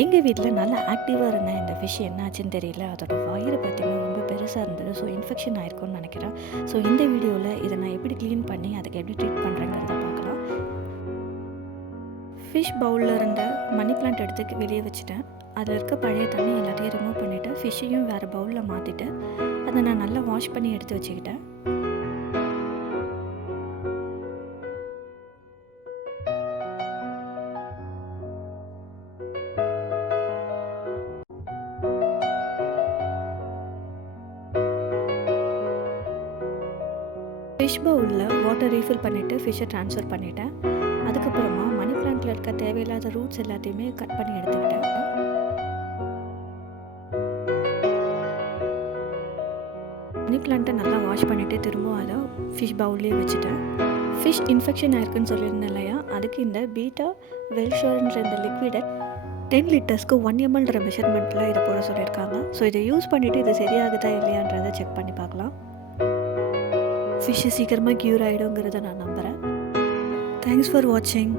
எங்கள் வீட்டில் நல்லா ஆக்டிவாக இருந்த இந்த ஃபிஷ் என்ன ஆச்சுன்னு தெரியல. அதோட வயிறு பார்த்திங்கன்னா ரொம்ப பெருசாக இருந்தது. ஸோ இன்ஃபெக்ஷன் ஆயிருக்கும்னு நினைக்கிறேன். ஸோ இந்த வீடியோவில் இதை நான் எப்படி க்ளீன் பண்ணி அதுக்கு எப்படி ட்ரீட் பண்ணுறேங்கிறத பார்க்கலாம். ஃபிஷ் பவுலில் இருந்த மணி பிளான்ட் எடுத்து வெளியே வச்சுட்டேன். அதில் இருக்க பழைய தண்ணி எல்லாத்தையும் ரிமூவ் பண்ணிவிட்டு ஃபிஷ்ஷையும் வேறு பவுலில் மாற்றிட்டு அதை நான் நல்லா வாஷ் பண்ணி எடுத்து வச்சுக்கிட்டேன். ஃபிஷ் பவுலில் வாட்டர் ரீஃபில் பண்ணிவிட்டு ஃபிஷ்ஷை ட்ரான்ஸ்ஃபர் பண்ணிவிட்டேன். அதுக்கப்புறமா மணி பிளான்ட்டில் இருக்க தேவையில்லாத ரூட்ஸ் எல்லாத்தையுமே கட் பண்ணி எடுத்துக்கிட்டேன். மணி பிளான்ட்டை நல்லா வாஷ் பண்ணிவிட்டு திரும்பவும் அதை ஃபிஷ் பவுல்லேயே வச்சுட்டேன். ஃபிஷ் இன்ஃபெக்ஷன் ஆயிருக்குன்னு சொல்லியிருந்தேன் இல்லையா, அதுக்கு இந்த பீட்டா வெல்ஷோர்ன்ற இந்த லிக்விடை 10 லிட்டர்ஸ்க்கு 1 mlன்ற மெஷர்மெண்ட்டில் இதை போட சொல்லியிருக்காங்க. ஸோ இதை யூஸ் பண்ணிவிட்டு இது சரியாகுதா இல்லையான்றதை செக் பண்ணி பார்க்கலாம். ஃபிஷ்ஷு சீக்கிரமாக க்யூர் ஆகிடுங்கிறத நான் நம்புகிறேன். தேங்க்ஸ் ஃபார் வாட்சிங்.